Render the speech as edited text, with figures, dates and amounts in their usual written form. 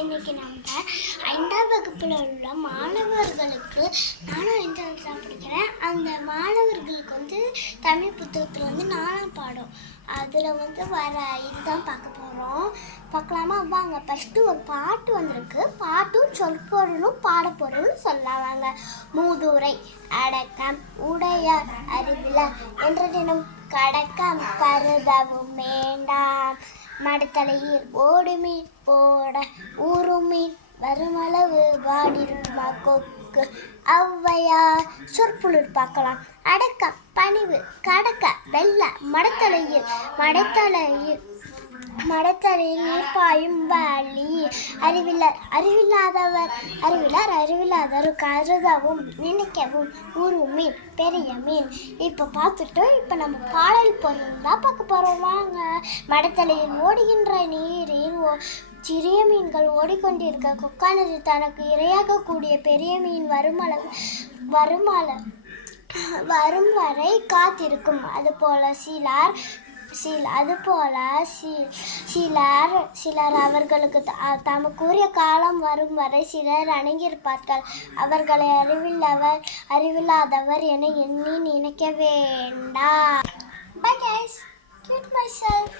இன்னைக்கு நம்ம 5ஆம் வகுப்பில் உள்ள மாணவர்களுக்கு, நானும் 5ஆவது தான் படிக்கிறேன், அந்த மாணவர்களுக்கு தமிழ் புத்தகத்தில் நாலாம் பாடம் அதில் வர இதுதான் பார்க்க போகிறோம். பார்க்கலாமா? வாங்க. ஃபஸ்ட்டு ஒரு பாட்டு வந்திருக்கு. பாட்டும் சொற்பொருளும் பாடப்பொருளும் சொல்லலாம். வாங்க. மூதுரை அடக்கம் உடையார் அறிவில என்ற தினம் கடக்கம் கருதவும் வேண்டாம். மடத்தலையில் ஓடுமீன் போட ஊறுமீன் வருமளவு வாடிருக்குமா கொக்கு. ஔவையார் சொற்பொருள் பார்க்கலாம். அடக்கம் பணிவு, கடக்க வெள்ள, மடத்தலையில் நீர்ப்பாயும் வழி. அறிவில்லாதவர் கருதவும் நினைக்கவும் உருமீன் பெரிய மீன். இப்போ நம்ம பாடல் பொருள் தான் பார்க்க போகிறோம். வாங்க. மடத்தலையில் ஓடுகின்ற நீரில் சிறிய மீன்கள் ஓடிக்கொண்டிருக்க கொக்கானது தனக்கு இரையாகக்கூடிய பெரிய மீன் வரும் வரை காத்திருக்கும். அதுபோல சிலர் அவர்களுக்கு தமக்குரிய காலம் வரும் வரை சிலர் அணுகியிருப்பார்கள். அவர்களை அறிவில்லாதவர் என எண்ணி நினைக்க வேண்டாம். Bye guys. Cute myself.